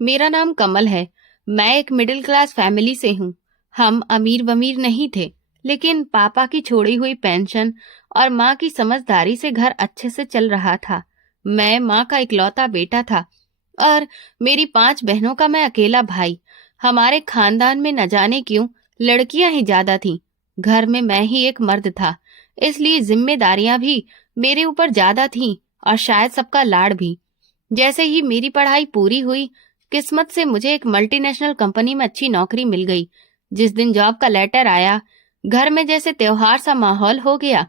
मेरा नाम कमल है। मैं एक मिडिल क्लास फैमिली से हूँ। हम अमीर वमीर नहीं थे, लेकिन पापा की छोड़ी हुई पेंशन और माँ की समझदारी से घर अच्छे से चल रहा था। मैं माँ का इकलौता बेटा था और मेरी 5 बहनों का मैं अकेला भाई। हमारे खानदान में न जाने क्यों लड़कियां ही ज्यादा थीं। घर में मैं ही एक मर्द था, इसलिए जिम्मेदारियां भी मेरे ऊपर ज्यादा थीं और शायद सबका लाड़ भी। जैसे ही मेरी पढ़ाई पूरी हुई, किस्मत से मुझे एक मल्टीनेशनल कंपनी में अच्छी नौकरी मिल गई। जिस दिन जॉब का लेटर आया, घर में जैसे त्योहार सा माहौल हो गया।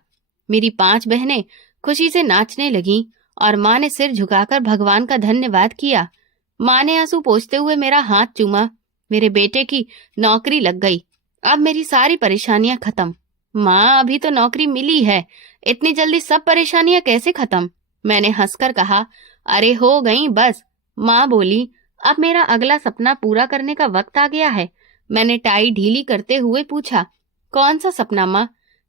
मेरी 5 बहनें खुशी से नाचने लगीं और माँ ने सिर झुकाकर भगवान का धन्यवाद किया। माँ ने आंसू पोंछते हुए मेरा हाथ चूमा। मेरे बेटे की नौकरी लग गई। अब मेरी सारी परेशानियां खत्म। माँ, अभी तो नौकरी मिली है, इतनी जल्दी सब परेशानियां कैसे खत्म? मैंने हंसकर कहा। अरे हो गई बस। माँ बोली, अब मेरा अगला सपना पूरा करने का वक्त आ गया है। मैंने टाई ढीली करते हुए पूछा, कौन सा सपना माँ?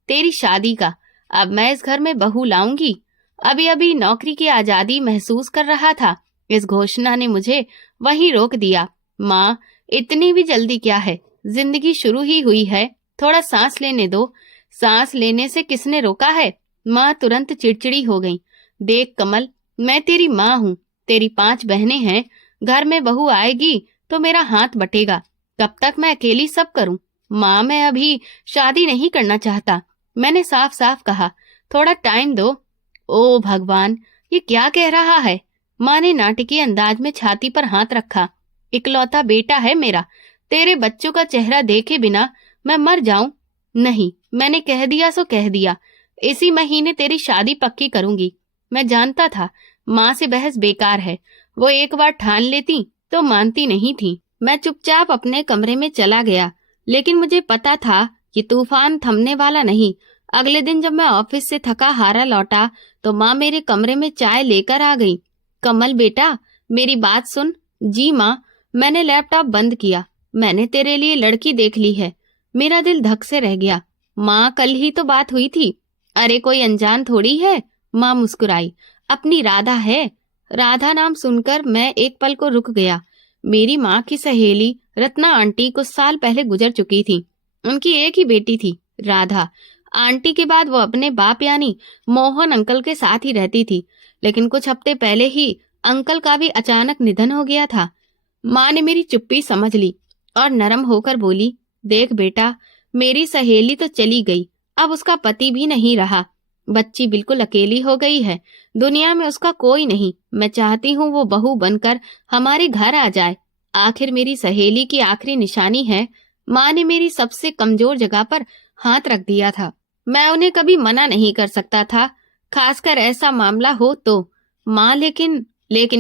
तेरी शादी का। अब मैं इस घर में बहू लाऊंगी। अभी अभी नौकरी की आजादी महसूस कर रहा था। इस घोषणा ने मुझे वहीं रोक दिया। माँ, इतनी भी जल्दी क्या है? जिंदगी शुरू ही हुई है, थोड़ा सांस लेने दो। सांस लेने से किसने रोका है? माँ तुरंत चिड़चिड़ी हो गई। देख कमल, मैं तेरी माँ हूँ, तेरी 5 बहनें हैं। घर में बहू आएगी तो मेरा हाथ बटेगा। कब तक मैं अकेली सब करूं? माँ, मैं अभी शादी नहीं करना चाहता, मैंने साफ साफ कहा। थोड़ा टाइम दो। ओ भगवान, ये क्या कह रहा है? माँ ने नाटकीय अंदाज में छाती पर हाथ रखा। इकलौता बेटा है मेरा, तेरे बच्चों का चेहरा देखे बिना मैं मर जाऊं? नहीं, मैंने कह दिया सो कह दिया। इसी महीने तेरी शादी पक्की करूंगी। मैं जानता था माँ से बहस बेकार है, वो एक बार ठान लेती तो मानती नहीं थी। मैं चुपचाप अपने कमरे में चला गया, लेकिन मुझे पता था कि तूफान थमने वाला नहीं। अगले दिन जब मैं ऑफिस से थका हारा लौटा तो माँ मेरे कमरे में चाय लेकर आ गई। कमल बेटा, मेरी बात सुन। जी माँ। मैंने लैपटॉप बंद किया। मैंने तेरे लिए लड़की देख ली है। मेरा दिल धक से रह गया। माँ, कल ही तो बात हुई थी। अरे कोई अनजान थोड़ी है। माँ मुस्कुराई। अपनी राधा है। राधा नाम सुनकर मैं एक पल को रुक गया। मेरी माँ की सहेली रत्ना आंटी कुछ साल पहले गुजर चुकी थी। उनकी एक ही बेटी थी, राधा। आंटी के बाद वो अपने बाप यानी मोहन अंकल के साथ ही रहती थी, लेकिन कुछ हफ्ते पहले ही अंकल का भी अचानक निधन हो गया था। माँ ने मेरी चुप्पी समझ ली और नरम होकर बोली, देख बेटा, मेरी सहेली तो चली गई, अब उसका पति भी नहीं रहा। बच्ची बिल्कुल अकेली हो गई है, दुनिया में उसका कोई नहीं। मैं चाहती हूँ वो बहू बनकर हमारे घर आ जाए। आखिर मेरी सहेली की आखिरी निशानी है। माँ ने मेरी सबसे कमजोर जगह पर हाथ रख दिया था। मैं उन्हें कभी मना नहीं कर सकता था, खासकर ऐसा मामला हो तो। माँ, लेकिन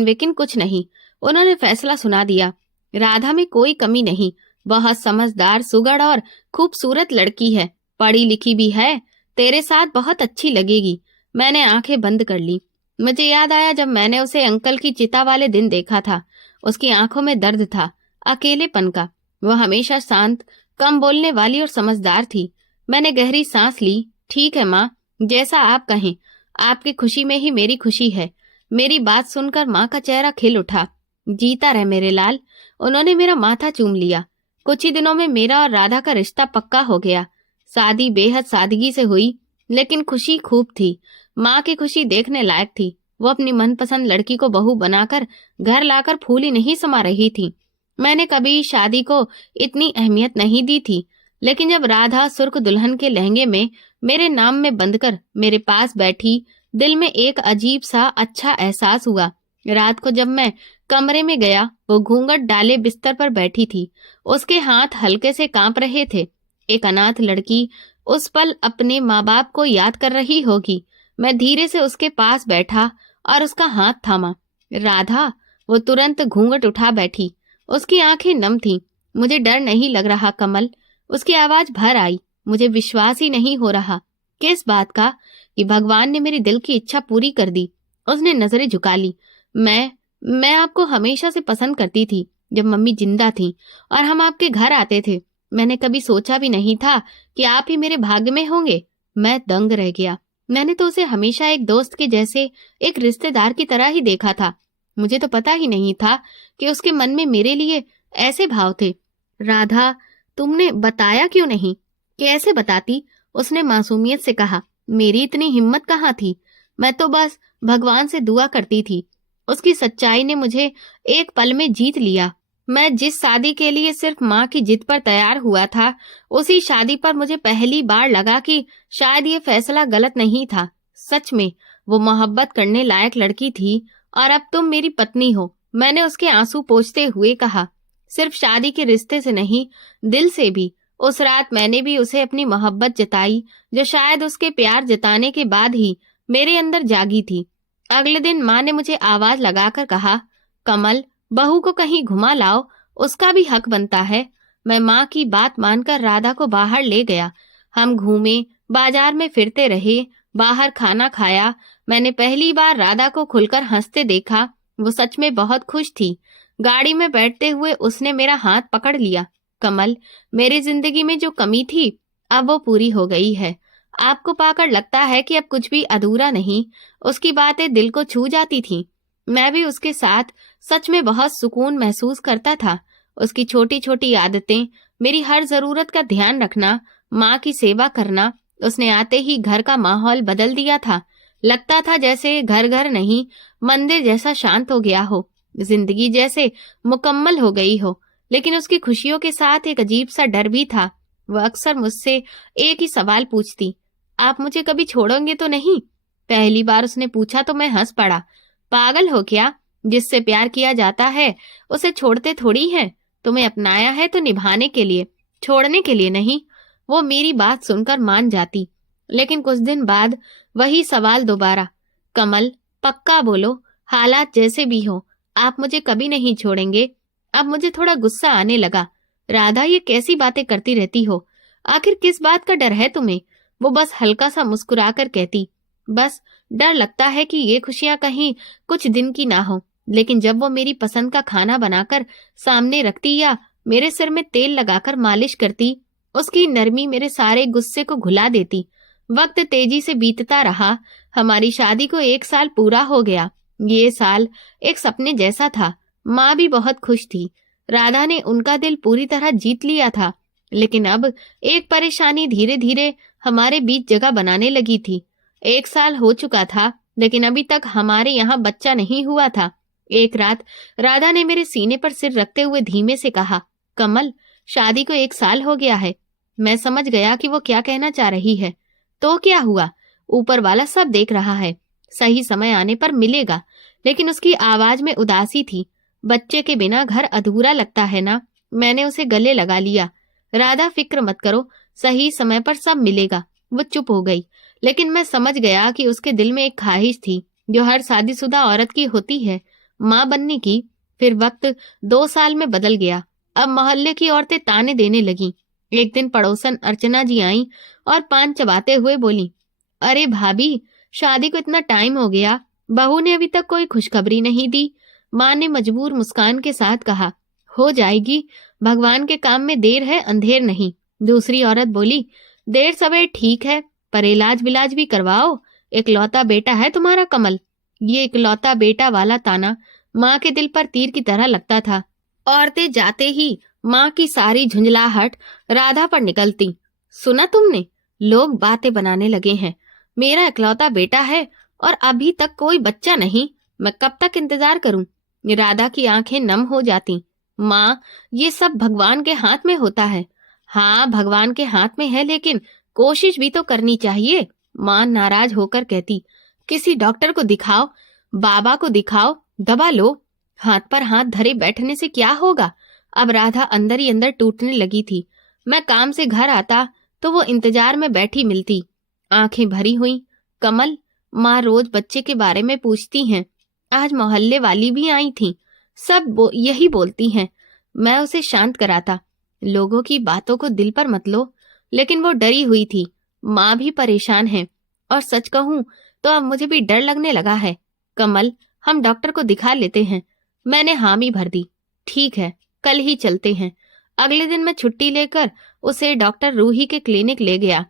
वेकिन कुछ नहीं। उन्होंने फैसला सुना दिया। राधा में कोई कमी नहीं, बहुत समझदार, सुगढ़ और खूबसूरत लड़की है, पढ़ी लिखी भी है, तेरे साथ बहुत अच्छी लगेगी। मैंने आंखें बंद कर ली। मुझे याद आया जब मैंने उसे अंकल की चिता वाले दिन देखा था। उसकी आंखों में दर्द था, अकेलेपन का। वो हमेशा शांत, कम बोलने वाली और समझदार थी। मैंने गहरी सांस ली। ठीक है माँ, जैसा आप कहें। आपकी खुशी में ही मेरी खुशी है। मेरी बात सुनकर माँ का चेहरा खिल उठा। जीता रहे मेरे लाल। उन्होंने मेरा माथा चूम लिया। कुछ ही दिनों में मेरा और राधा का रिश्ता पक्का हो गया। शादी बेहद सादगी से हुई, लेकिन खुशी खूब थी। माँ की खुशी देखने लायक थी। वो अपनी मनपसंद लड़की को बहू बनाकर घर लाकर फूली नहीं समा रही थी। मैंने कभी शादी को इतनी अहमियत नहीं दी थी, लेकिन जब राधा सुर्ख दुल्हन के लहंगे में मेरे नाम में बंधकर मेरे पास बैठी, दिल में एक अजीब सा अच्छा एहसास हुआ। रात को जब मैं कमरे में गया, वो घूंघट डाले बिस्तर पर बैठी थी। उसके हाथ हल्के से कांप रहे थे। एक अनाथ लड़की उस पल अपने माँ बाप को याद कर रही होगी। मैं धीरे से उसके पास बैठा और उसका हाथ थामा। राधा, वो तुरंत घूंघट उठा बैठी। उसकी आंखें नम थीं। मुझे डर नहीं लग रहा कमल। उसकी आवाज भर आई। मुझे विश्वास ही नहीं हो रहा। किस बात का? कि भगवान ने मेरी दिल की इच्छा पूरी कर दी। उसने नजरें झुका ली। मैं आपको हमेशा से पसंद करती थी, जब मम्मी जिंदा थी और हम आपके घर आते थे। मैंने कभी सोचा भी नहीं था कि आप ही मेरे भाग्य में होंगे। मैं दंग रह गया। मैंने तो उसे हमेशा एक दोस्त के जैसे, एक रिश्तेदार की तरह ही देखा था। मुझे तो पता ही नहीं था कि उसके मन में मेरे लिए ऐसे भाव थे। राधा, तुमने बताया क्यों नहीं? कैसे बताती? उसने मासूमियत से कहा। मेरी इतनी हिम्मत कहाँ थी, मैं तो बस भगवान से दुआ करती थी। उसकी सच्चाई ने मुझे एक पल में जीत लिया। मैं जिस शादी के लिए सिर्फ माँ की जिद पर तैयार हुआ था, उसी शादी पर मुझे पहली बार लगा कि शायद ये फैसला गलत नहीं था। सच में वो मोहब्बत करने लायक लड़की थी, और अब तुम मेरी पत्नी हो। मैंने उसके आंसू पोंछते हुए कहा। सिर्फ शादी के रिश्ते से नहीं, दिल से भी। उस रात मैंने भी उसे अपनी मोहब्बत जताई, जो शायद उसके प्यार जताने के बाद ही मेरे अंदर जागी थी। अगले दिन माँ ने मुझे आवाज लगाकर कहा, कमल, बहू को कहीं घुमा लाओ, उसका भी हक बनता है। मैं माँ की बात मानकर राधा को बाहर ले गया। हम घूमे, बाजार में फिरते रहे, बाहर खाना खाया। मैंने पहली बार राधा को खुलकर हंसते देखा। वो सच में बहुत खुश थी। गाड़ी में बैठते हुए उसने मेरा हाथ पकड़ लिया। कमल, मेरी जिंदगी में जो कमी थी, अब वो पूरी हो गई है। आपको पाकर लगता है कि अब कुछ भी अधूरा नहीं। उसकी बातें दिल को छू जाती थीं। मैं भी उसके साथ सच में बहुत सुकून महसूस करता था। उसकी छोटी छोटी आदतें, मेरी हर जरूरत का ध्यान रखना, माँ की सेवा करना, उसने आते ही घर का माहौल बदल दिया था। लगता था जैसे घर घर नहीं, मंदिर जैसा शांत हो गया हो, जिंदगी जैसे मुकम्मल हो गई हो। लेकिन उसकी खुशियों के साथ एक अजीब सा डर भी था। वह अक्सर मुझसे एक ही सवाल पूछती, आप मुझे कभी छोड़ोगे तो नहीं? पहली बार उसने पूछा तो मैं हंस पड़ा। पागल हो क्या? जिससे प्यार किया जाता है उसे छोड़ते थोड़ी है। तुम्हें अपनाया है तो निभाने के लिए, छोड़ने के लिए नहीं। वो मेरी बात सुनकर मान जाती, लेकिन कुछ दिन बाद वही सवाल दोबारा। कमल, पक्का बोलो, हालात जैसे भी हो, आप मुझे कभी नहीं छोड़ेंगे? अब मुझे थोड़ा गुस्सा आने लगा। राधा, ये कैसी बातें करती रहती हो? आखिर किस बात का डर है तुम्हें? वो बस हल्का सा मुस्कुराकर कहती, बस डर लगता है कि ये खुशियां कहीं कुछ दिन की ना हो। लेकिन जब वो मेरी पसंद का खाना बनाकर सामने रखती या मेरे सिर में तेल लगाकर मालिश करती, उसकी नरमी मेरे सारे गुस्से को घुला देती। वक्त तेजी से बीतता रहा। हमारी शादी को 1 साल पूरा हो गया। ये साल एक सपने जैसा था। माँ भी बहुत खुश थी। राधा ने उनका दिल पूरी तरह जीत लिया था। लेकिन अब एक परेशानी धीरे धीरे हमारे बीच जगह बनाने लगी थी। 1 साल हो चुका था, लेकिन अभी तक हमारे यहाँ बच्चा नहीं हुआ था। एक रात राधा ने मेरे सीने पर सिर रखते हुए धीमे से कहा, कमल, शादी को 1 साल हो गया है। मैं समझ गया कि वो क्या कहना चाह रही है। तो क्या हुआ? ऊपर वाला सब देख रहा है, सही समय आने पर मिलेगा। लेकिन उसकी आवाज में उदासी थी। बच्चे के बिना घर अधूरा लगता है ना। मैंने उसे गले लगा लिया। राधा, फिक्र मत करो, सही समय पर सब मिलेगा। वो चुप हो गई, लेकिन मैं समझ गया कि उसके दिल में एक ख्वाहिश थी जो हर शादीशुदा औरत की होती है, माँ बनने की। फिर वक्त 2 साल में बदल गया। अब मोहल्ले की औरतें ताने देने लगी। एक दिन पड़ोसन अर्चना जी आईं और पान चबाते हुए बोली, अरे भाभी, शादी को इतना टाइम हो गया, बहू ने अभी तक कोई खुशखबरी नहीं दी। माँ ने मजबूर मुस्कान के साथ कहा, हो जाएगी, भगवान के काम में देर है अंधेर नहीं। दूसरी औरत बोली, देर सवेर ठीक है, पर इलाज विलाज भी करवाओ। इकलौता बेटा है तुम्हारा कमल। ये इकलौता बेटा वाला ताना माँ के दिल पर तीर की तरह लगता था। औरतें जाते ही माँ की सारी झुंझलाहट राधा पर निकलती। सुना तुमने? लोग बातें बनाने लगे हैं। मेरा इकलौता बेटा है और अभी तक कोई बच्चा नहीं। मैं कब तक इंतजार करूं? राधा की आंखें नम हो जाती। माँ, ये सब भगवान के हाथ में होता है। हाँ, भगवान के हाथ में है, लेकिन कोशिश भी तो करनी चाहिए। माँ नाराज होकर कहती, किसी डॉक्टर को दिखाओ, बाबा को दिखाओ, दवा लो। हाथ पर हाथ धरे बैठने से क्या होगा? अब राधा अंदर ही अंदर टूटने लगी थी। मैं काम से घर आता तो वो इंतजार में बैठी मिलती, आंखें भरी हुई। कमल, माँ रोज बच्चे के बारे में पूछती हैं। आज मोहल्ले वाली भी आई थी, सब यही बोलती हैं। मैं उसे शांत कराता, लोगों की बातों को दिल पर मत लो। लेकिन वो डरी हुई थी। माँ भी परेशान है, और सच कहूं तो अब मुझे भी डर लगने लगा है। कमल, हम डॉक्टर को दिखा लेते हैं। मैंने हामी भर दी। ठीक है, कल ही चलते हैं। अगले दिन मैं छुट्टी लेकर उसे डॉक्टर रूही के क्लिनिक ले गया।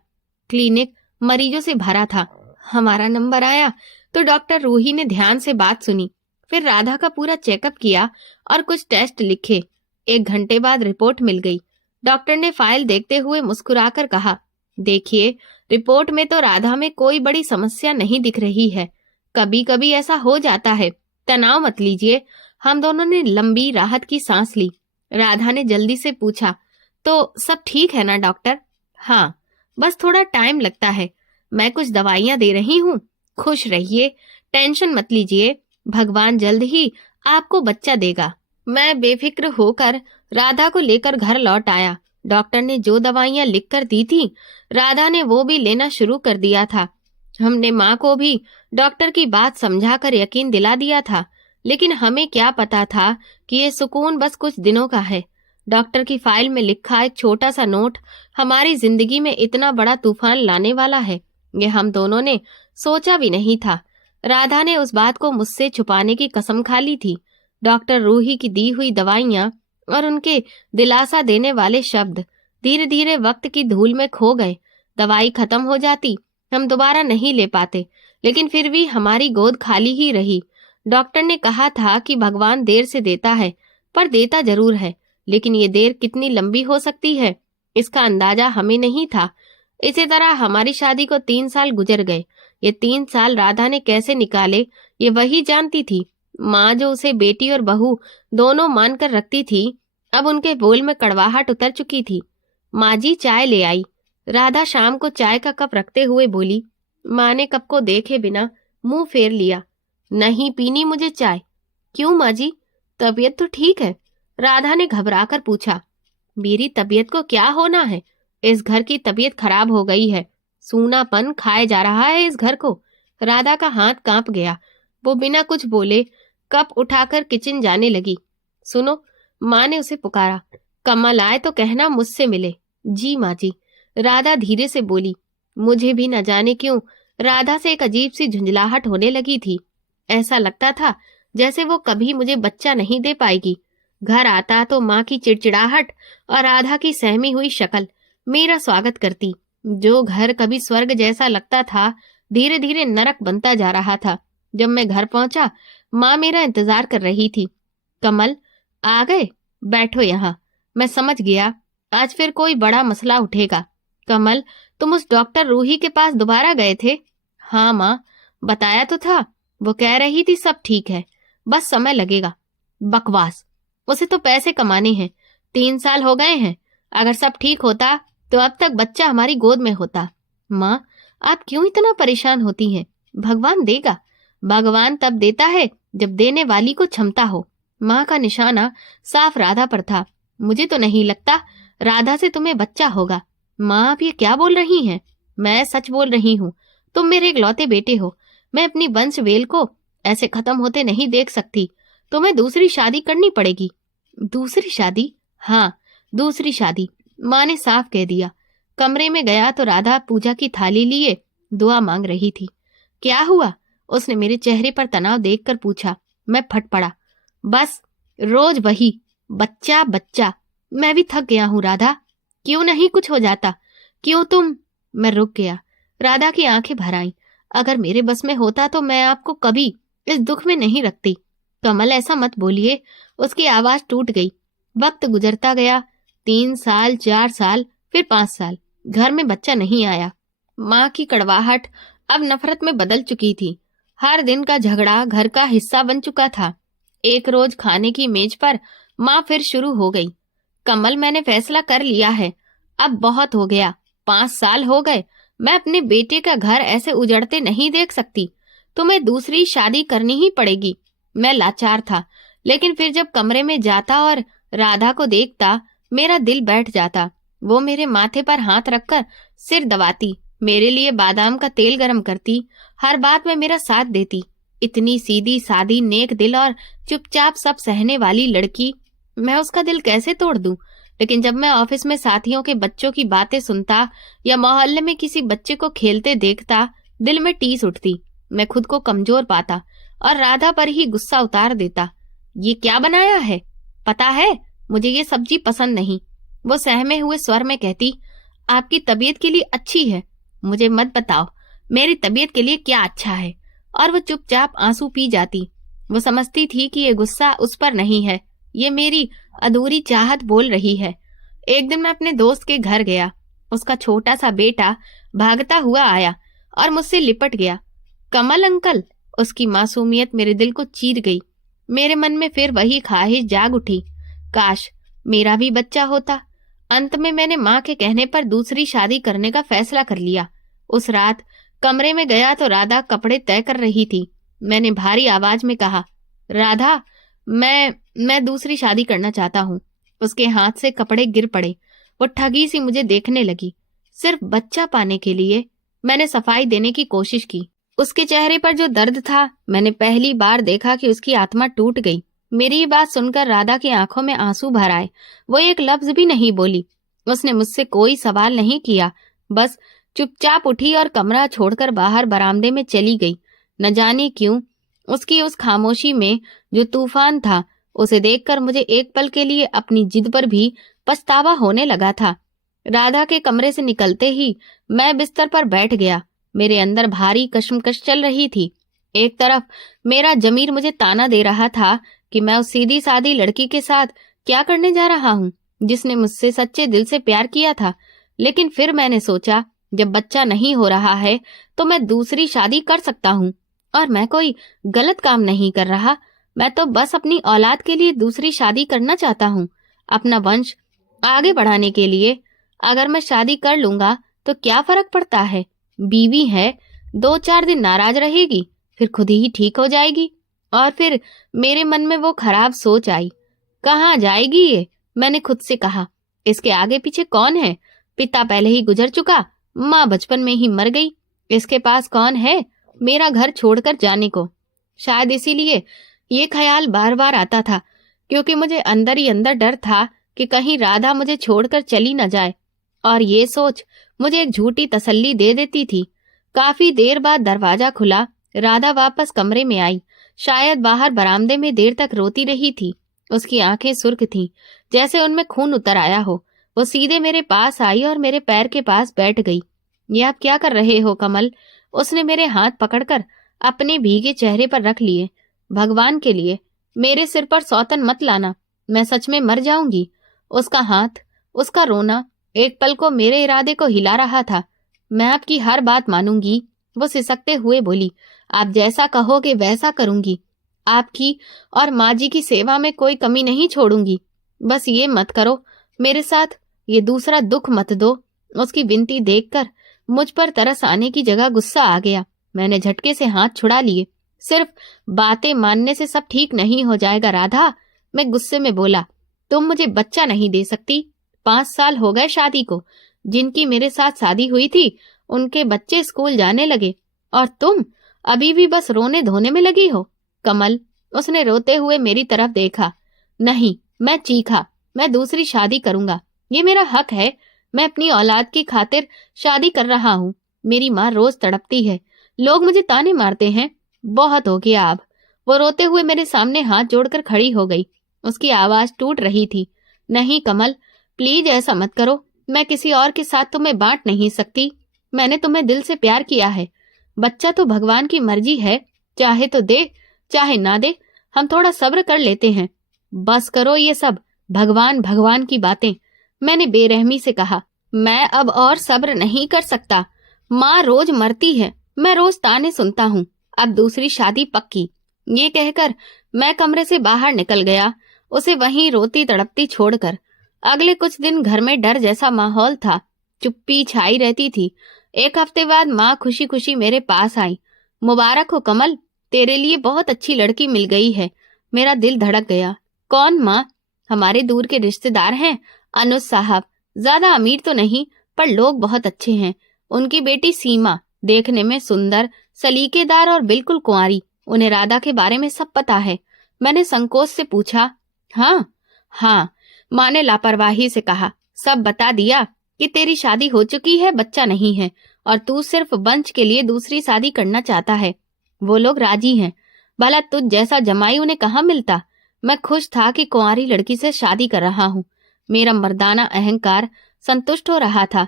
क्लिनिक मरीजों से भरा था। हमारा नंबर आया तो डॉक्टर रूही ने ध्यान से बात सुनी, फिर राधा का पूरा चेकअप किया और कुछ टेस्ट लिखे। 1 घंटे बाद रिपोर्ट मिल गई। डॉक्टर ने फाइल देखते हुए मुस्कुराकर कहा, देखिए, रिपोर्ट में तो राधा में कोई बड़ी समस्या नहीं दिख रही है। कभी कभी ऐसा हो जाता है, तनाव मत लीजिए। हम दोनों ने लंबी राहत की सांस ली। राधा ने जल्दी से पूछा, तो सब ठीक है ना डॉक्टर? हाँ, बस थोड़ा टाइम लगता है। मैं कुछ दवाइयां दे रही हूँ। खुश रहिए, टेंशन मत लीजिए, भगवान जल्द ही आपको बच्चा देगा। मैं बेफिक्र होकर राधा को लेकर घर लौट आया। डॉक्टर ने जो दवाइयां लिखकर दी थी, राधा ने वो भी लेना शुरू कर दिया था। हमने माँ को भी डॉक्टर की बात समझाकर यकीन दिला दिया था, लेकिन हमें क्या पता था कि ये सुकून बस कुछ दिनों का है। डॉक्टर की फाइल में लिखा एक छोटा सा नोट हमारी जिंदगी में इतना बड़ा तूफान लाने वाला है, ये हम दोनों ने सोचा भी नहीं था। राधा ने उस बात को मुझसे छुपाने की कसम खा ली थी। डॉक्टर रूही की दी हुई दवाइयां और उनके दिलासा देने वाले शब्द धीरे धीरे वक्त की धूल में खो गए। दवाई खत्म हो जाती, हम दोबारा नहीं ले पाते, लेकिन फिर भी हमारी गोद खाली ही रही। डॉक्टर ने कहा था कि भगवान देर से देता है, पर देता जरूर है, लेकिन ये देर कितनी लंबी हो सकती है, इसका अंदाजा हमें नहीं था। इसी तरह हमारी शादी को 3 साल गुजर गए। ये 3 साल राधा ने कैसे निकाले, ये वही जानती थी। माँ जो उसे बेटी और बहू दोनों मानकर रखती थी, अब उनके बोल में कड़वाहट उतर चुकी थी। माँ जी चाय ले आई। राधा शाम को चाय का कप रखते हुए बोली। माँ ने कप को देखे बिना मुंह फेर लिया। नहीं पीनी मुझे चाय। क्यों माँ जी, तबीयत तो ठीक है? राधा ने घबराकर पूछा। मेरी तबीयत को क्या होना है? इस घर की तबीयत खराब हो गई है, सूनापन खाए जा रहा है इस घर को। राधा का हाथ कांप गया। वो बिना कुछ बोले कप उठाकर किचन जाने लगी। सुनो, माँ ने उसे पुकारा। कमल आए तो कहना मुझसे मिले। जी माँ जी, राधा धीरे से बोली। मुझे भी न जाने क्यों राधा से एक अजीब सी झुंझलाहट होने लगी थी। ऐसा लगता था जैसे वो कभी मुझे बच्चा नहीं दे पाएगी। घर आता तो माँ की चिड़चिड़ाहट और राधा की सहमी हुई शक्ल मेरा स्वागत करती। जो घर कभी स्वर्ग जैसा लगता था, धीरे धीरे नरक बनता जा रहा था। जब मैं घर पहुंचा, माँ मेरा इंतजार कर रही थी। कमल आ गए? बैठो यहाँ। मैं समझ गया आज फिर कोई बड़ा मसला उठेगा। कमल, तुम उस डॉक्टर रूही के पास दोबारा गए थे? हाँ माँ, बताया तो था। वो कह रही थी सब ठीक है, बस समय लगेगा। बकवास, उसे तो पैसे कमाने हैं। 3 साल हो गए हैं। अगर सब ठीक होता तो अब तक बच्चा हमारी गोद में होता। माँ, आप क्यों इतना परेशान होती हैं? भगवान देगा। भगवान तब देता है जब देने वाली को क्षमता हो। माँ का निशाना साफ राधा पर था। मुझे तो नहीं लगता राधा से तुम्हें बच्चा होगा। माँ, आप ये क्या बोल रही हैं? मैं सच बोल रही हूँ। तुम मेरे इकलौते बेटे हो। मैं अपनी वंश वेल को ऐसे खत्म होते नहीं देख सकती। तुम्हें दूसरी शादी करनी पड़ेगी। दूसरी शादी? हाँ, दूसरी शादी, माँ ने साफ कह दिया। कमरे में गया तो राधा पूजा की थाली लिए दुआ मांग रही थी। क्या हुआ? उसने मेरे चेहरे पर तनाव देखकर पूछा। मैं फट पड़ा। बस रोज वही बच्चा बच्चा। मैं भी थक गया हूँ राधा। क्यों नहीं कुछ हो जाता? क्यों तुम? मैं रुक गया। राधा की आंखें भर आईं। अगर मेरे बस में होता तो मैं आपको कभी इस दुख में नहीं रखती। कमल, ऐसा मत बोलिए। उसकी आवाज टूट गई। वक्त गुजरता गया। 3 साल, 4 साल, फिर 5 साल। घर में बच्चा नहीं आया। माँ की कड़वाहट अब नफरत में बदल चुकी थी। हर दिन का झगड़ा घर का हिस्सा बन चुका था। एक रोज खाने की मेज पर माँ फिर शुरू हो गई। कमल, मैंने फैसला कर लिया है। अब बहुत हो गया। 5 साल हो गए। मैं अपने बेटे का घर ऐसे उजड़ते नहीं देख सकती। तुम्हें दूसरी शादी करनी ही पड़ेगी। मैं लाचार था, लेकिन फिर जब कमरे में जाता और राधा को देखता, मेरा दिल बैठ जाता। वो मेरे माथे पर हाथ रखकर सिर दबाती, मेरे लिए बादाम का तेल गरम करती, हर बात में मेरा साथ देती। इतनी सीधी सादी, नेक दिल और चुपचाप सब सहने वाली लड़की, मैं उसका दिल कैसे तोड़ दूं? लेकिन जब मैं ऑफिस में साथियों के बच्चों की बातें सुनता या मोहल्ले में किसी बच्चे को खेलते देखता, दिल में टीस उठती। मैं खुद को कमजोर पाता और राधा पर ही गुस्सा उतार देता। ये क्या बनाया है? पता है, मुझे ये सब्जी पसंद नहीं। वो सहमे हुए स्वर में कहती। आपकी तबीयत के लिए अच्छी है। मुझे मत बताओ मेरी तबीयत के लिए क्या अच्छा है। और वो चुपचाप आंसू पी जाती। वो समझती थी कि ये गुस्सा उस पर नहीं है, ये मेरी अधूरी चाहत बोल रही है। एक दिन मैं अपने दोस्त के घर गया। उसका छोटा सा बेटा भागता हुआ आया और मुझसे लिपट गया। कमल अंकल। उसकी मासूमियत मेरे दिल को चीर गई। मेरे मन में फिर वही ख्वाहिश जाग उठी, काश मेरा भी बच्चा होता। अंत में मैंने माँ के कहने पर दूसरी शादी करने का फैसला कर लिया। उस रात कमरे में गया तो राधा कपड़े तय कर रही थी। मैंने भारी आवाज में कहा, राधा, मैं दूसरी शादी करना चाहता हूँ। उसके हाथ से कपड़े गिर पड़े। वो ठगी सी मुझे देखने लगी। सिर्फ बच्चा पाने के लिए मैंने सफाई देने की कोशिश की। उसके चेहरे पर जो दर्द था, मैंने पहली बार देखा कि उसकी आत्मा टूट गई। मेरी ये बात सुनकर राधा की आंखों में आंसू भर आए। वो एक लफ्ज भी नहीं बोली। उसने मुझसे कोई सवाल नहीं किया, बस चुपचाप उठी और कमरा छोड़कर बाहर बरामदे में चली गई। न जाने क्यों उसकी उस खामोशी में जो तूफान था, उसे देखकर मुझे एक पल के लिए अपनी जिद पर भी पछतावा होने लगा था। राधा के कमरे से निकलते ही मैं बिस्तर पर बैठ गया। मेरे अंदर भारी कशमकश चल रही थी। एक तरफ मेरा जमीर मुझे ताना दे रहा था कि मैं उस सीधी सादी लड़की के साथ क्या करने जा रहा हूँ जिसने मुझसे सच्चे दिल से प्यार किया था। लेकिन फिर मैंने सोचा, जब बच्चा नहीं हो रहा है तो मैं दूसरी शादी कर सकता हूँ, और मैं कोई गलत काम नहीं कर रहा। मैं तो बस अपनी औलाद के लिए दूसरी शादी करना चाहता हूँ, अपना वंश आगे बढ़ाने के लिए। अगर मैं शादी कर लूंगा तो क्या फर्क पड़ता है? बीवी है, 2-4 दिन नाराज रहेगी, फिर खुद ही ठीक हो जाएगी। और फिर मेरे मन में वो खराब सोच आई, कहाँ जाएगी ये? मैंने खुद से कहा, इसके आगे पीछे कौन है? पिता पहले ही गुजर चुका, माँ बचपन में ही मर गई। इसके पास कौन है मेरा घर छोड़कर जाने को? शायद इसीलिए ये ख्याल बार बार आता था, क्योंकि मुझे अंदर ही अंदर डर था कि कहीं राधा मुझे छोड़कर चली न जाए। और ये सोच मुझे एक झूठी तसल्ली दे देती थी। काफी देर बाद दरवाजा खुला। राधा वापस कमरे में आई। शायद बाहर बरामदे में देर तक रोती रही थी। उसकी आंखें सुर्ख थीं, जैसे उनमें खून उतर आया हो। वो सीधे मेरे पास आई और मेरे पैर के पास बैठ गई। ये आप क्या कर रहे हो कमल? उसने मेरे हाथ पकड़कर अपने भीगे चेहरे पर रख लिए। भगवान के लिए मेरे सिर पर सौतन मत लाना, मैं सच में मर जाऊंगी। उसका हाथ, उसका रोना एक पल को मेरे इरादे को हिला रहा था। मैं आपकी हर बात मानूंगी, वो सिसकते हुए बोली। आप जैसा कहोगे वैसा करूंगी। आपकी और माँ जी की सेवा में कोई कमी नहीं छोड़ूंगी। बस ये मत करो मेरे साथ, ये दूसरा दुख मत दो। उसकी विनती देखकर मुझ पर तरस आने की जगह गुस्सा आ गया। मैंने झटके से हाथ छुड़ा लिए। सिर्फ बातें मानने से सब ठीक नहीं हो जाएगा राधा, मैं गुस्से में बोला। तुम मुझे बच्चा नहीं दे सकती। 5 साल हो गए शादी को। जिनकी मेरे साथ शादी हुई थी उनके बच्चे स्कूल जाने लगे, और तुम अभी भी बस रोने धोने में लगी हो। कमल, उसने रोते हुए मेरी तरफ देखा। नहीं, मैं चीखा, मैं दूसरी शादी करूंगा, ये मेरा हक है। मैं अपनी औलाद की खातिर शादी कर रहा हूँ। मेरी माँ रोज तड़पती है, लोग मुझे ताने मारते हैं। बहुत हो गया अब। वो रोते हुए मेरे सामने हाथ जोड़कर खड़ी हो गई। उसकी आवाज टूट रही थी। नहीं कमल, प्लीज ऐसा मत करो। मैं किसी और के साथ तुम्हें बांट नहीं सकती। मैंने तुम्हें दिल से प्यार किया है। बच्चा तो भगवान की मर्जी है, चाहे तो दे चाहे ना दे। हम थोड़ा सब्र कर लेते हैं। बस करो ये सब भगवान भगवान की बातें, मैंने बेरहमी से कहा। मैं अब और सब्र नहीं कर सकता। माँ रोज मरती है, मैं रोज ताने सुनता हूँ। अब दूसरी शादी पक्की। ये कहकर मैं कमरे से बाहर निकल गया, उसे वहीं रोती तड़पती छोड़कर। अगले कुछ दिन घर में डर जैसा माहौल था। चुप्पी छाई रहती थी। एक हफ्ते बाद माँ खुशी खुशी मेरे पास आई। मुबारक हो कमल, तेरे लिए बहुत अच्छी लड़की मिल गई है। मेरा दिल धड़क गया। कौन माँ? हमारे दूर के रिश्तेदार हैं, अनुज साहब। ज्यादा अमीर तो नहीं, पर लोग बहुत अच्छे हैं। उनकी बेटी सीमा देखने में सुंदर, सलीकेदार और बिल्कुल कुंवारी। उन्हें राधा के बारे में सब पता है। मैंने संकोच से पूछा। हाँ, माँ ने लापरवाही से कहा। सब बता दिया कि तेरी शादी हो चुकी है, बच्चा नहीं है, और तू सिर्फ वंश के लिए दूसरी शादी करना चाहता है। वो लोग राजी हैं। भला तुझ जैसा जमाई उन्हें कहाँ मिलता। मैं खुश था कि कुंवारी लड़की से शादी कर रहा हूँ। मेरा मर्दाना अहंकार संतुष्ट हो रहा था।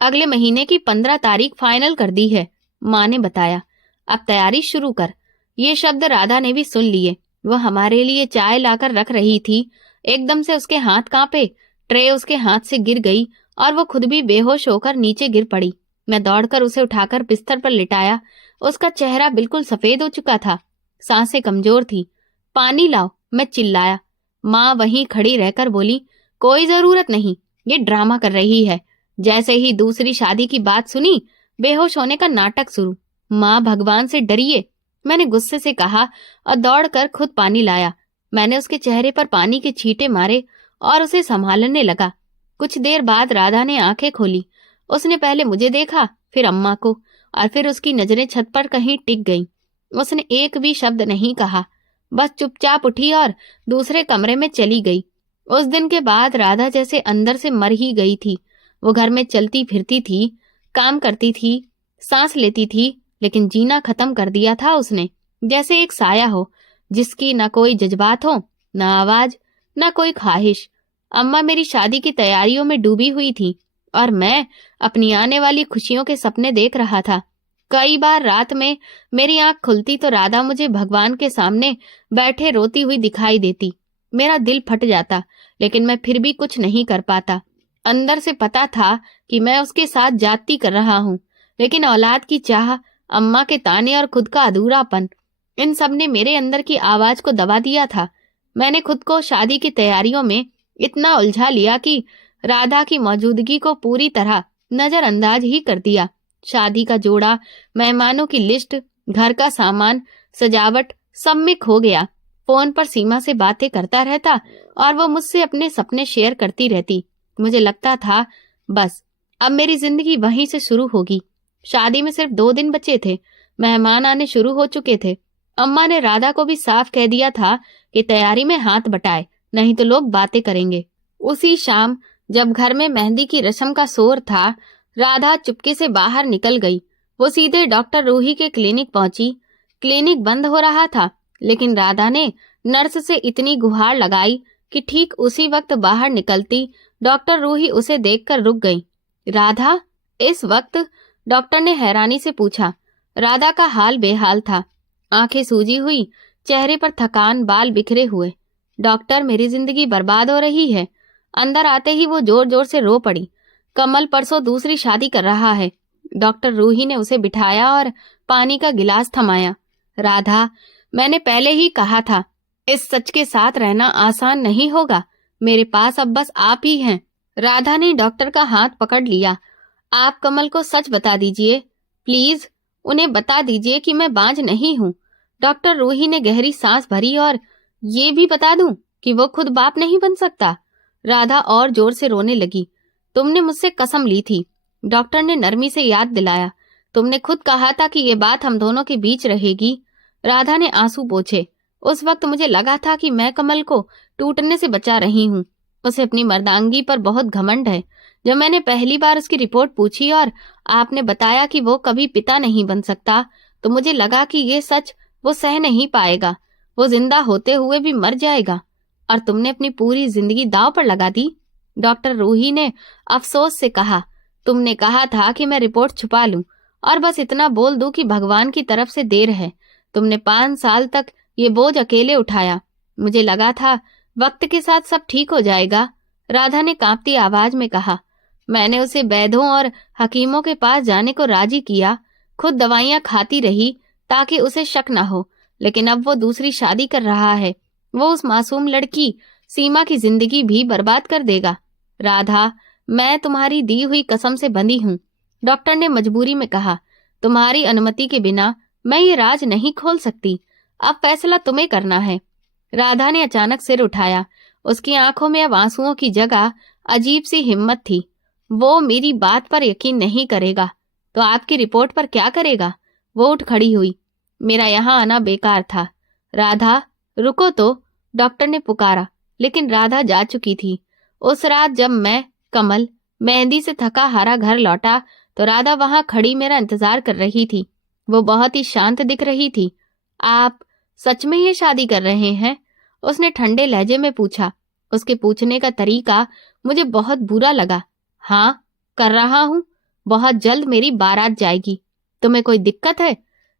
अगले महीने की 15 तारीख फाइनल कर दी है, माँ ने बताया। अब तैयारी शुरू कर। ये शब्द राधा ने भी सुन लिए। वो हमारे लिए चाय लाकर रख रही थी। एकदम से उसके हाथ कांपे, ट्रे उसके हाथ से गिर गई और वो खुद भी बेहोश होकर नीचे गिर पड़ी। मैं दौड़कर उसे उठाकर बिस्तर पर लिटाया। उसका चेहरा बिल्कुल सफेद हो चुका था, सांसें कमजोर थी। पानी लाओ, मैं चिल्लाया। माँ वहीं खड़ी रहकर बोली, कोई जरूरत नहीं, ये ड्रामा कर रही है। जैसे ही दूसरी शादी की बात सुनी, बेहोश होने का नाटक शुरू। माँ भगवान से डरिए, मैंने गुस्से से कहा और दौड़कर खुद पानी लाया। मैंने उसके चेहरे पर पानी के छींटे मारे और उसे संभालने लगा। कुछ देर बाद राधा ने आंखें खोली। उसने पहले मुझे देखा, फिर अम्मा को, और फिर उसकी नजरें छत पर कहीं टिक गईं। उसने एक भी शब्द नहीं कहा, बस चुपचाप उठी और दूसरे कमरे में चली गई। उस दिन के बाद राधा जैसे अंदर से मर ही गई थी। वो घर में चलती फिरती थी, काम करती थी, सांस लेती थी, लेकिन जीना खत्म कर दिया था उसने। जैसे एक साया हो, जिसकी ना कोई जज्बात हो, ना आवाज, ना कोई ख्वाहिश। अम्मा मेरी शादी की तैयारियों में डूबी हुई थी और मैं अपनी आने वाली खुशियों के सपने देख रहा था। कई बार रात में मेरी आंख खुलती तो राधा मुझे भगवान के सामने बैठे रोती हुई दिखाई देती। मेरा दिल फट जाता, लेकिन मैं फिर भी कुछ नहीं कर पाता। अंदर से पता था कि मैं उसके साथ जाती कर रहा हूँ, लेकिन औलाद की चाह, अम्मा के ताने और खुद का अधूरापन, इन सब ने मेरे अंदर की आवाज को दबा दिया था। मैंने खुद को शादी की तैयारियों में इतना उलझा लिया कि राधा की मौजूदगी को पूरी तरह नजरअंदाज ही कर दिया। शादी का जोड़ा, मेहमानों की लिस्ट, घर का सामान, सजावट, सब में खो गया। फोन पर सीमा से बातें करता रहता और वो मुझसे अपने सपने शेयर करती रहती। मुझे लगता था बस अब मेरी जिंदगी वहीं से शुरू होगी। शादी में सिर्फ 2 दिन बचे थे, मेहमान आने शुरू हो चुके थे। अम्मा ने राधा को भी साफ कह दिया था कि तैयारी में हाथ बटाए, नहीं तो लोग बातें करेंगे। उसी शाम जब घर में मेहंदी की रस्म का शोर था, राधा चुपके से बाहर निकल गई। वो सीधे डॉक्टर रूही के क्लिनिक पहुंची। क्लिनिक बंद हो रहा था, लेकिन राधा ने नर्स से इतनी गुहार लगाई कि ठीक उसी वक्त बाहर निकलती डॉक्टर रूही उसे देखकर रुक गई। राधा, इस वक्त? डॉक्टर ने हैरानी से पूछा। राधा का हाल बेहाल था, आंखें सूजी हुई, चेहरे पर थकान, बाल बिखरे हुए। डॉक्टर, मेरी जिंदगी बर्बाद हो रही है। अंदर आते ही वो जोर जोर से रो पड़ी। कमल परसों दूसरी शादी कर रहा है। डॉक्टर रूही ने उसे बिठाया और पानी का गिलास थमाया। राधा, मैंने पहले ही कहा था, इस सच के साथ रहना आसान नहीं होगा। मेरे पास अब बस आप ही हैं। राधा ने डॉक्टर का हाथ पकड़ लिया। आप कमल को सच बता दीजिए, प्लीज। उन्हें बता दीजिए कि मैं बांझ नहीं हूँ। डॉक्टर रूही ने गहरी सांस भरी। और ये भी बता दूं कि वो खुद बाप नहीं बन सकता। राधा और जोर से रोने लगी। तुमने मुझसे कसम ली थी, डॉक्टर ने नरमी से याद दिलाया। तुमने खुद कहा था कि ये बात हम दोनों के बीच रहेगी। राधा ने आंसू पोंछे। उस वक्त मुझे लगा था कि मैं कमल को टूटने से बचा रही हूँ। उसे अपनी मर्दांगी पर बहुत घमंड है। जब मैंने पहली बार उसकी रिपोर्ट पूछी और आपने बताया कि वो कभी पिता नहीं बन सकता, तो मुझे लगा कि ये सच वो सह नहीं पाएगा। वो जिंदा होते हुए भी मर जाएगा। और तुमने अपनी पूरी जिंदगी दांव पर लगा दी। डॉक्टर रूही ने अफसोस से कहा। तुमने कहा था कि मैं रिपोर्ट छुपा लूं और बस इतना बोल दूं कि भगवान की तरफ से देर है। तुमने 5 साल तक ये बोझ अकेले उठाया। मुझे लगा था वक्त के साथ सब ठीक हो जाएगा। राधा ने कांपती आवाज में कहा। मैंने उसे वैद्यों और हकीमों के पास जाने को राजी किया, खुद दवाइयां खाती रही ताकि उसे शक न हो। लेकिन अब वो दूसरी शादी कर रहा है। वो उस मासूम लड़की सीमा की जिंदगी भी बर्बाद कर देगा। राधा, मैं तुम्हारी दी हुई कसम से बंधी हूँ। डॉक्टर ने मजबूरी में कहा। तुम्हारी अनुमति के बिना मैं ये राज नहीं खोल सकती। अब फैसला तुम्हें करना है। राधा ने अचानक सिर उठाया। उसकी आंखों में अब आंसुओं की जगह अजीब सी हिम्मत थी। वो मेरी बात पर यकीन नहीं करेगा तो आपकी रिपोर्ट पर क्या करेगा? वो उठ खड़ी हुई। मेरा यहाँ आना बेकार था। राधा, रुको तो, डॉक्टर ने पुकारा, लेकिन राधा जा चुकी थी। उस रात जब मैं, कमल, मेहंदी से थका हारा घर लौटा तो राधा वहां खड़ी मेरा इंतजार कर रही थी। वो बहुत ही शांत दिख रही थी। आप सच में ये शादी कर रहे हैं? उसने ठंडे लहजे में पूछा। उसके पूछने का तरीका मुझे बहुत बुरा लगा। हाँ, कर रहा हूँ। बहुत जल्द मेरी बारात जाएगी। तुम्हें कोई दिक्कत है?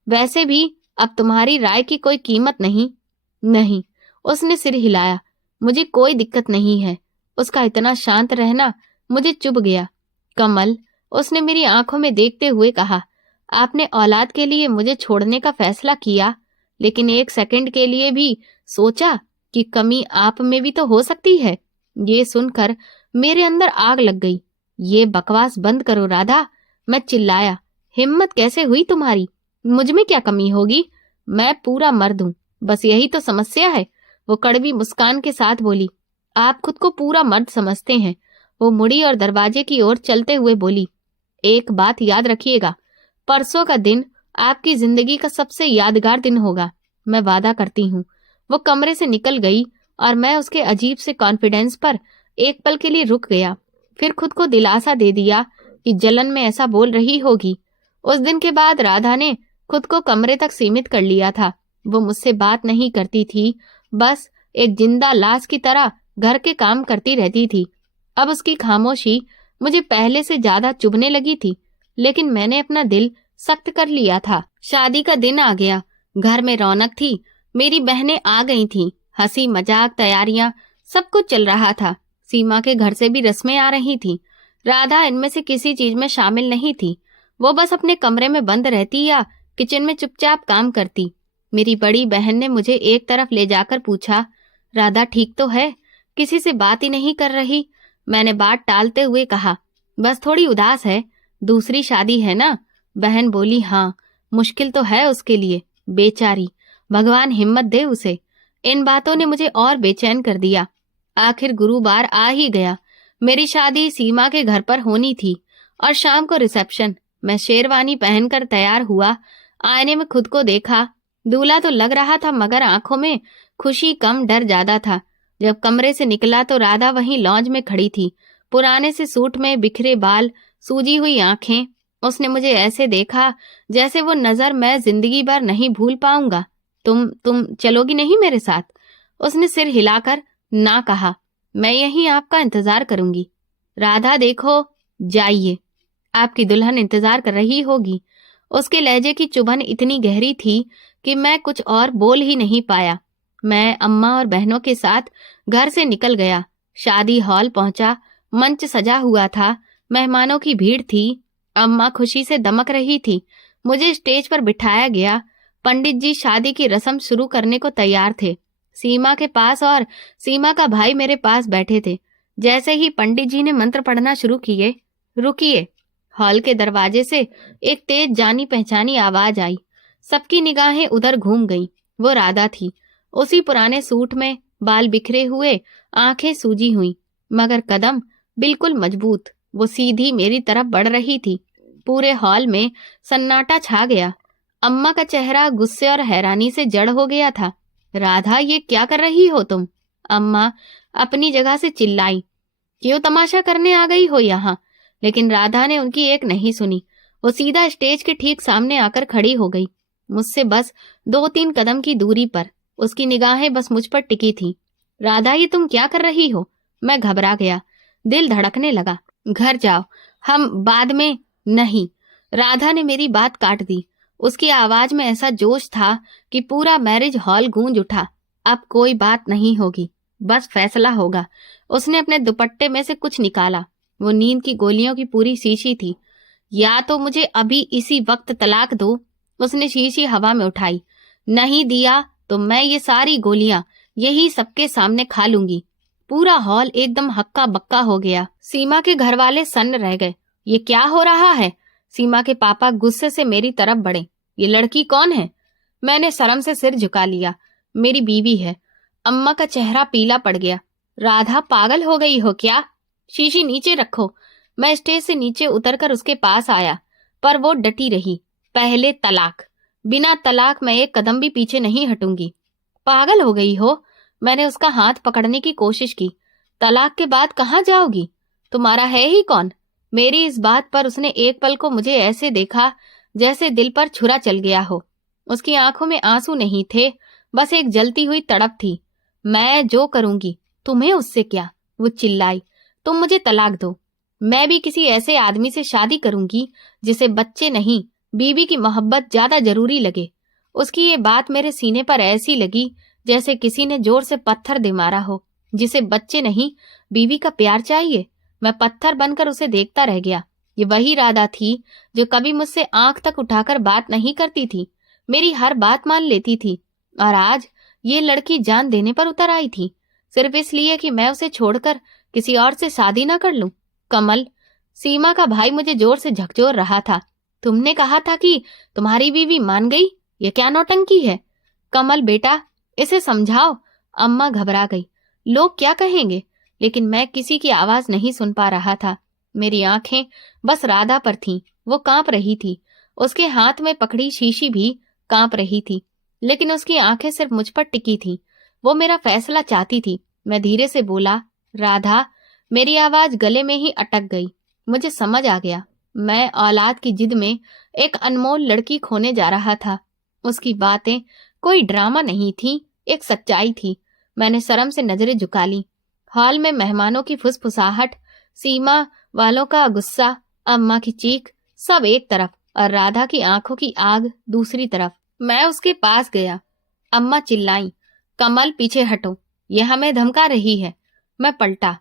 वैसे भी अब तुम्हारी राय की कोई कीमत नहीं। नहीं, उसने सिर हिलाया। मुझे कोई दिक्कत नहीं है। उसका इतना शांत रहना मुझे चुभ गया। कमल, उसने मेरी आंखों में देखते हुए कहा, आपने औलाद के लिए मुझे छोड़ने का फैसला किया, लेकिन एक सेकंड के लिए भी सोचा कि कमी आप में भी तो हो सकती है? ये सुनकर मेरे अंदर आग लग गई। ये बकवास बंद करो राधा, मैं चिल्लाया। हिम्मत कैसे हुई तुम्हारी? मुझ में क्या कमी होगी? मैं पूरा मर्द हूं, बस यही तो समस्या है। वो कड़वी मुस्कान के साथ बोली, आप खुद को पूरा मर्द समझते हैं। वो मुड़ी और दरवाजे की ओर चलते हुए बोली, एक बात याद रखिएगा, परसों का दिन आपकी जिंदगी का सबसे यादगार दिन होगा, मैं वादा करती हूँ। वो कमरे से निकल गई और मैं उसके अजीब से कॉन्फिडेंस पर एक पल के लिए रुक गया। फिर खुद को दिलासा दे दिया कि जलन में ऐसा बोल रही होगी। उस दिन के बाद राधा ने खुद को कमरे तक सीमित कर लिया था। वो मुझसे बात नहीं करती थी, बस एक जिंदा लाश की तरह घर के काम करती रहती थी। अब उसकी खामोशी मुझे पहले से ज्यादा चुभने लगी थी, लेकिन मैंने अपना दिल सख्त कर लिया था। शादी का दिन आ गया। घर में रौनक थी। मेरी बहनें आ गई थीं। हंसी मजाक, तैयारियां, सब कुछ चल रहा था। सीमा के घर से भी रस्में आ रही थीं। राधा इनमें से किसी चीज में शामिल नहीं थी। वो बस अपने कमरे में बंद रहती या किचन में चुपचाप काम करती। मेरी बड़ी बहन ने मुझे एक तरफ ले जाकर पूछा, राधा ठीक तो है? किसी से बात ही नहीं कर रही। मैंने बात टालते हुए कहा, बस थोड़ी उदास है। दूसरी शादी है ना? बहन बोली, हाँ, मुश्किल तो है उसके लिए, बेचारी, भगवान हिम्मत दे उसे। इन बातों ने मुझे और बेचैन कर दिया। आखिर गुरुवार आ ही गया। मेरी शादी सीमा के घर पर होनी थी और शाम को रिसेप्शन। मैं शेरवानी पहनकर तैयार हुआ। आईने में खुद को देखा। दूल्हा तो लग रहा था, मगर आंखों में खुशी कम, डर ज्यादा था। जब कमरे से निकला तो राधा वहीं लॉन्ज में खड़ी थी, पुराने से सूट में, बिखरे बाल, सूजी हुई आंखें। उसने मुझे ऐसे देखा जैसे वो नजर मैं जिंदगी भर नहीं भूल पाऊंगा। तुम चलोगी नहीं मेरे साथ? उसने सिर हिलाकर ना कहा। मैं यहीं आपका इंतजार करूंगी। राधा देखो, जाइए, आपकी दुल्हन इंतजार कर रही होगी। उसके लहजे की चुभन इतनी गहरी थी कि मैं कुछ और बोल ही नहीं पाया। मैं अम्मा और बहनों के साथ घर से निकल गया। शादी हॉल पहुंचा। मंच सजा हुआ था। मेहमानों की भीड़ थी। अम्मा खुशी से दमक रही थी। मुझे स्टेज पर बिठाया गया। पंडित जी शादी की रस्म शुरू करने को तैयार थे। सीमा के पास और सीमा का भाई मेरे पास बैठे थे। जैसे ही पंडित जी ने मंत्र पढ़ना शुरू किए, रुकिए, हॉल के दरवाजे से एक तेज जानी पहचानी आवाज आई। सबकी निगाहें उधर घूम गईं। वो राधा थी, उसी पुराने सूट में, बाल बिखरे हुए, आंखें सूजी हुई, मगर कदम बिल्कुल मजबूत। वो सीधी मेरी तरफ बढ़ रही थी। पूरे हॉल में सन्नाटा छा गया। अम्मा का चेहरा गुस्से और हैरानी से जड़ हो गया था। राधा, ये क्या कर रही हो तुम? अम्मा अपनी जगह से चिल्लाई, क्यों तमाशा करने आ गई हो यहाँ? लेकिन राधा ने उनकी एक नहीं सुनी। वो सीधा स्टेज के ठीक सामने आकर खड़ी हो गई, मुझसे बस 2-3 कदम की दूरी पर। उसकी निगाहें बस मुझ पर टिकी थीं। राधा, ये तुम क्या कर रही हो? मैं घबरा गया। दिल धड़कने लगा। घर जाओ, हम बाद में। नहीं, राधा ने मेरी बात काट दी। उसकी आवाज में ऐसा जोश था कि पूरा मैरिज हॉल गूंज उठा। अब कोई बात नहीं होगी, बस फैसला होगा। उसने अपने दुपट्टे में से कुछ निकाला। वो नींद की गोलियों की पूरी शीशी थी। या तो मुझे अभी इसी वक्त तलाक दो। उसने शीशी हवा में उठाई। नहीं दिया तो मैं ये सारी गोलियां यही सबके सामने खा लूंगी। पूरा हॉल एकदम हक्का बक्का हो गया। सीमा के घर वाले सन्न रह गए। ये क्या हो रहा है? सीमा के पापा गुस्से से मेरी तरफ बढ़े। ये लड़की कौन है? मैंने शर्म से सिर झुका लिया। मेरी बीवी है। अम्मा का चेहरा पीला पड़ गया। राधा, पागल हो गई हो क्या? शीशी नीचे रखो। मैं स्टेज से नीचे उतरकर उसके पास आया, पर वो डटी रही। पहले तलाक। बिना तलाक मैं एक कदम भी पीछे नहीं हटूंगी। पागल हो गई हो? मैंने उसका हाथ पकड़ने की कोशिश की। तलाक के बाद कहाँ जाओगी? तुम्हारा है ही कौन? मेरी इस बात पर उसने एक पल को मुझे ऐसे देखा जैसे दिल पर छुरा चल गया हो। उसकी आंखों में आंसू नहीं थे, बस एक जलती हुई तड़प थी। मैं जो करूंगी, तुम्हें उससे क्या? वो चिल्लाई। तुम मुझे तलाक दो। मैं भी किसी ऐसे आदमी से शादी करूंगी जिसे बच्चे नहीं, बीवी की मोहब्बत ज्यादा जरूरी लगे। उसकी ये बात मेरे सीने पर ऐसी लगी जैसे किसी ने जोर से पत्थर दे मारा हो। जिसे बच्चे नहीं, बीवी का प्यार चाहिए। मैं पत्थर बनकर उसे देखता रह गया। ये वही राधा थी जो कभी मुझसे आंख तक उठाकर बात नहीं करती थी, मेरी हर बात मान लेती थी, और आज ये लड़की जान देने पर उतर आई थी, सिर्फ इसलिए कि मैं उसे छोड़कर किसी और से शादी ना कर लूं। कमल, सीमा का भाई मुझे जोर से झकझोर रहा था। तुमने कहा था कि तुम्हारी बीवी मान गई, ये क्या नौटंकी है? कमल बेटा, इसे समझाओ। अम्मा घबरा गई। लोग क्या कहेंगे? लेकिन मैं किसी की आवाज नहीं सुन पा रहा था। मेरी आंखें बस राधा पर थीं। वो कांप रही थी। उसके हाथ में पकड़ी शीशी भी कांप रही थी, लेकिन उसकी आंखें सिर्फ मुझ पर टिकी थीं। वो मेरा फैसला चाहती थी। मैं धीरे से बोला, राधा। मेरी आवाज गले में ही अटक गई। मुझे समझ आ गया, मैं औलाद की जिद में एक अनमोल लड़की खोने जा रहा था। उसकी बातें कोई ड्रामा नहीं थी, एक सच्चाई थी। मैंने शर्म से नजरें झुका ली। हॉल में मेहमानों की फुसफुसाहट, सीमा वालों का गुस्सा, अम्मा की चीख, सब एक तरफ और राधा की आंखों की आग दूसरी तरफ। मैं उसके पास गया। अम्मा चिल्लाई, कमल पीछे हटो, ये हमें धमका रही है। मैं पलटा।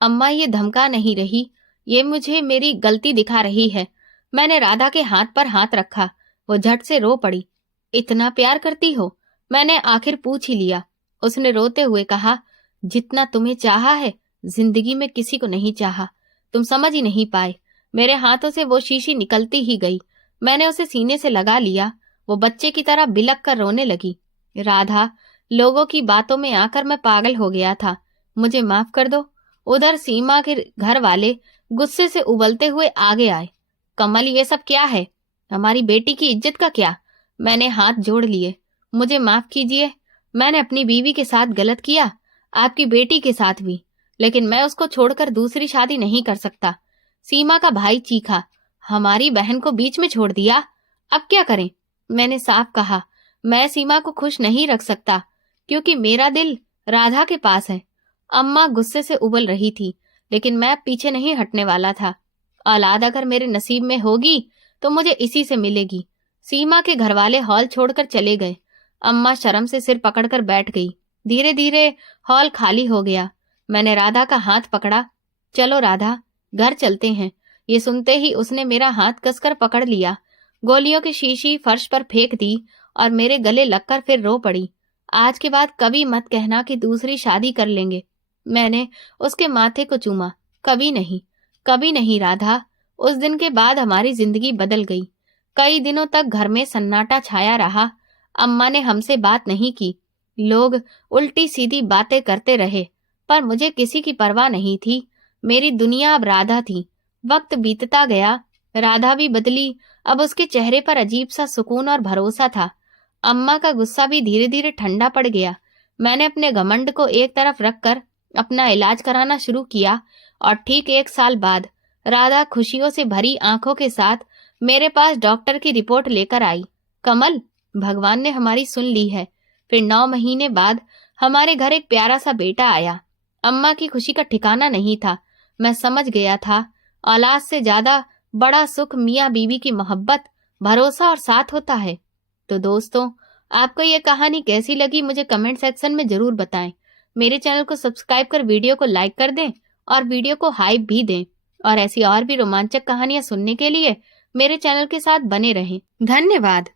अम्मा ये धमका नहीं रही, ये मुझे मेरी गलती दिखा रही है। मैंने राधा के हाथ पर हाथ रखा। वो झट से रो पड़ी। इतना प्यार करती हो? मैंने आखिर पूछ ही लिया। उसने रोते हुए कहा, जितना तुम्हें चाहा है जिंदगी में किसी को नहीं चाहा। तुम समझ ही नहीं पाए। मेरे हाथों से वो शीशी निकलती ही गई। मैंने उसे सीने से लगा लिया। वो बच्चे की तरह बिलक कर रोने लगी। राधा, लोगों की बातों में आकर मैं पागल हो गया था, मुझे माफ कर दो। उधर सीमा के घर वाले गुस्से से उबलते हुए आगे आए। कमल, ये सब क्या है? हमारी बेटी की इज्जत का क्या? मैंने हाथ जोड़ लिए। मुझे माफ कीजिए, मैंने अपनी बीवी के साथ गलत किया, आपकी बेटी के साथ भी, लेकिन मैं उसको छोड़कर दूसरी शादी नहीं कर सकता। सीमा का भाई चीखा, हमारी बहन को बीच में छोड़ दिया, अब क्या करें? मैंने साफ कहा, मैं सीमा को खुश नहीं रख सकता, क्योंकि मेरा दिल राधा के पास है। अम्मा गुस्से से उबल रही थी, लेकिन मैं पीछे नहीं हटने वाला था। औलाद अगर मेरे नसीब में होगी तो मुझे इसी से मिलेगी। सीमा के घरवाले हॉल छोड़कर चले गए। अम्मा शर्म से सिर पकड़कर बैठ गई। धीरे धीरे हॉल खाली हो गया। मैंने राधा का हाथ पकड़ा। चलो राधा, घर चलते हैं। ये सुनते ही उसने मेरा हाथ कसकर पकड़ लिया, गोलियों की शीशी फर्श पर फेंक दी और मेरे गले लगकर फिर रो पड़ी। आज के बाद कभी मत कहना कि दूसरी शादी कर लेंगे। मैंने उसके माथे को चूमा। कभी नहीं, कभी नहीं राधा। उस दिन के बाद हमारी जिंदगी बदल गई। कई दिनों तक घर में सन्नाटा छाया रहा। अम्मा ने हमसे बात नहीं की। लोग उल्टी सीधी बातें करते रहे, पर मुझे किसी की परवाह नहीं थी। मेरी दुनिया अब राधा थी। वक्त बीतता गया, राधा भी बदली। अब उसके चेहरे पर अजीब सा सुकून और भरोसा था। अम्मा का गुस्सा भी धीरे धीरे ठंडा पड़ गया। मैंने अपने घमंड को एक तरफ रखकर अपना इलाज कराना शुरू किया, और ठीक 1 साल बाद राधा खुशियों से भरी आंखों के साथ मेरे पास डॉक्टर की रिपोर्ट लेकर आई। कमल, भगवान ने हमारी सुन ली है। फिर 9 महीने बाद हमारे घर एक प्यारा सा बेटा आया। अम्मा की खुशी का ठिकाना नहीं था। मैं समझ गया था, औलाद से ज्यादा बड़ा सुख मियाँ बीवी की मोहब्बत, भरोसा और साथ होता है। तो दोस्तों, आपको ये कहानी कैसी लगी मुझे कमेंट सेक्शन में जरूर बताएं। मेरे चैनल को सब्सक्राइब कर वीडियो को लाइक कर दें और वीडियो को हाइप भी दें। और ऐसी और भी रोमांचक कहानियां सुनने के लिए मेरे चैनल के साथ बने रहें। धन्यवाद।